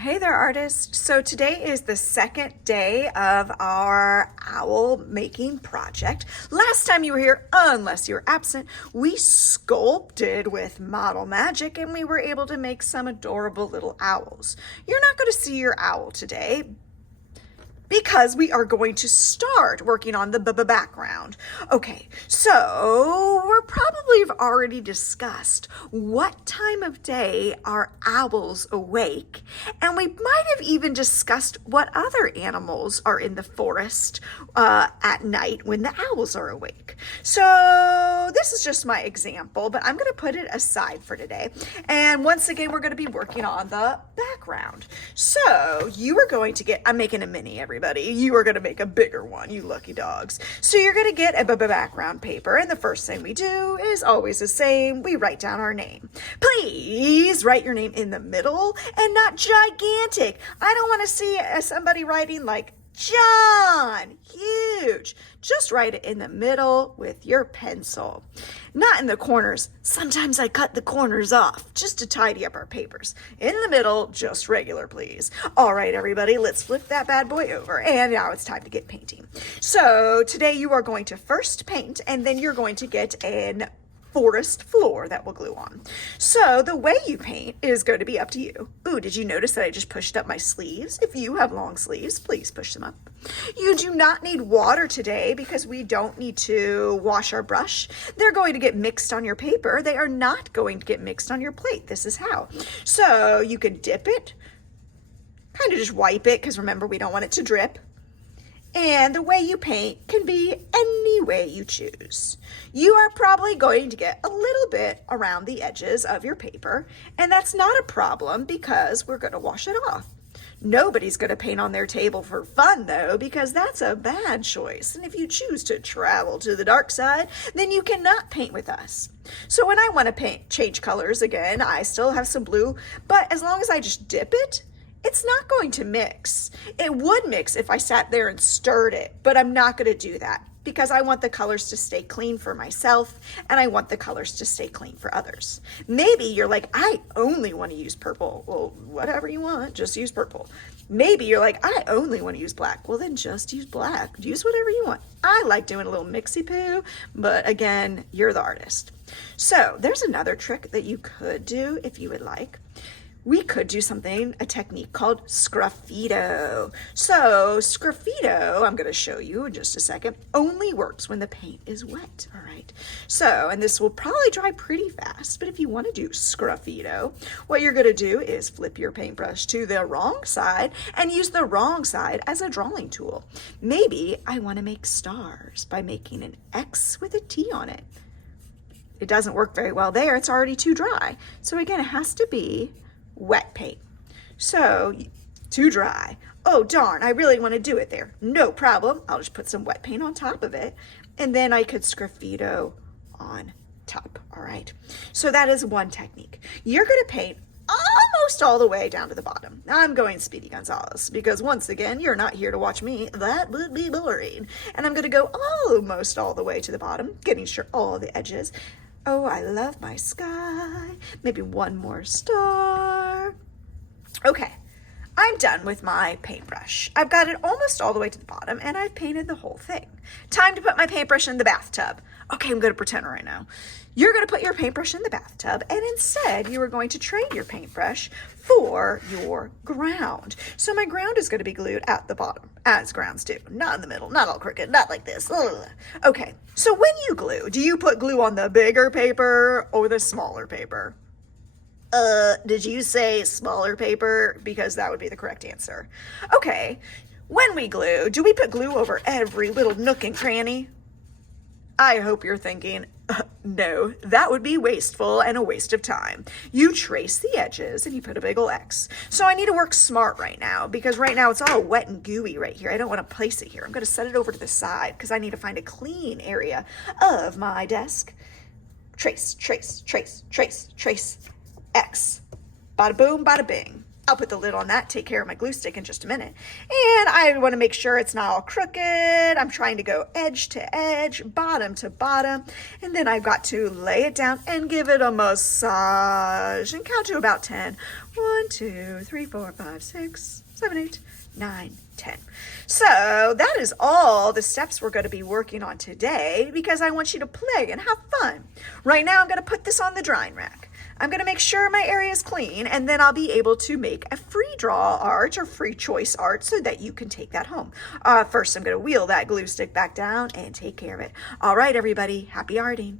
Hey there, artist. So today is the second day of our owl making project. Last time you were here, unless you were absent, we sculpted with model magic and we were able to make some adorable little owls. You're not going to see your owl today because we are going to start working on the background. Okay, so we're probably have already discussed what time of day are owls awake, and we might have even discussed what other animals are in the forest at night when the owls are awake. So this is just my example, but I'm gonna put it aside for today. And once again, we're gonna be working on the background. So you are going to get, I'm making a mini, everybody. You are going to make a bigger one, you lucky dogs. So you're going to get a background paper, and the first thing we do is always the same. We write down our name. Please write your name in the middle and not gigantic. I don't want to see somebody writing like John, huge. Just write it in the middle with your pencil, not in the corners. Sometimes I cut the corners off just to tidy up our papers. In the middle, just regular, please. All right, everybody, let's flip that bad boy over. And now it's time to get painting. So today you are going to first paint, and then you're going to get an forest floor that will glue on. So the way you paint is going to be up to you. Ooh, did you notice that I just pushed up my sleeves? If you have long sleeves, please push them up. You do not need water today because we don't need to wash our brush. They're going to get mixed on your paper. They are not going to get mixed on your plate. This is how. So you can dip it, kind of just wipe it, because remember, we don't want it to drip. And the way you paint can be any way you choose. You are probably going to get a little bit around the edges of your paper, and that's not a problem because we're going to wash it off. Nobody's going to paint on their table for fun, though, because that's a bad choice. And if you choose to travel to the dark side, then you cannot paint with us. So when I want to change colors again, I still have some blue, but as long as I just dip it, it's not going to mix. It would mix if I sat there and stirred it, but I'm not going to do that because I want the colors to stay clean for myself and I want the colors to stay clean for others. Maybe you're like, I only want to use purple. Well, whatever you want, just use purple. Maybe you're like, I only want to use black. Well, then just use black. Use whatever you want. I like doing a little mixy-poo, but again, you're the artist. So there's another trick that you could do if you would like. We could do a technique called sgraffito. So sgraffito, I'm going to show you in just a second, only works when the paint is wet, all right? So, and this will probably dry pretty fast, but if you want to do sgraffito, what you're going to do is flip your paintbrush to the wrong side and use the wrong side as a drawing tool. Maybe I want to make stars by making an X with a T on it. It doesn't work very well there. It's already too dry. So again, it has to be wet paint. So too dry. Oh darn, I really want to do it there. No problem. I'll just put some wet paint on top of it and then I could sgraffito on top. All right. So that is one technique. You're going to paint almost all the way down to the bottom. I'm going Speedy Gonzales because once again, you're not here to watch me. That would be boring. And I'm going to go almost all the way to the bottom, getting sure all the edges. Oh, I love my sky. Maybe one more star. Okay, I'm done with my paintbrush. I've got it almost all the way to the bottom and I've painted the whole thing. Time to put my paintbrush in the bathtub. Okay, I'm going to pretend right now. You're going to put your paintbrush in the bathtub and instead you are going to trade your paintbrush for your ground. So my ground is going to be glued at the bottom, as grounds do. Not in the middle, not all crooked, not like this. Ugh. Okay, so when you glue, do you put glue on the bigger paper or the smaller paper? Did you say smaller paper? Because that would be the correct answer. Okay, when we glue, do we put glue over every little nook and cranny? I hope you're thinking, no, that would be wasteful and a waste of time. You trace the edges and you put a big ol' X. So I need to work smart right now because right now it's all wet and gooey right here. I don't want to place it here. I'm going to set it over to the side because I need to find a clean area of my desk. Trace, trace, trace, trace, trace, X. Bada boom, bada bing. I'll put the lid on that, take care of my glue stick in just a minute. And I want to make sure it's not all crooked. I'm trying to go edge to edge, bottom to bottom. And then I've got to lay it down and give it a massage and count to about 10. 1, 2, 3, 4, 5, 6, 7, 8, 9, 10. So that is all the steps we're going to be working on today because I want you to play and have fun. Right now I'm going to put this on the drying rack. I'm going to make sure my area is clean, and then I'll be able to make a free draw art or free choice art so that you can take that home. First, I'm going to wheel that glue stick back down and take care of it. All right, everybody, happy arting.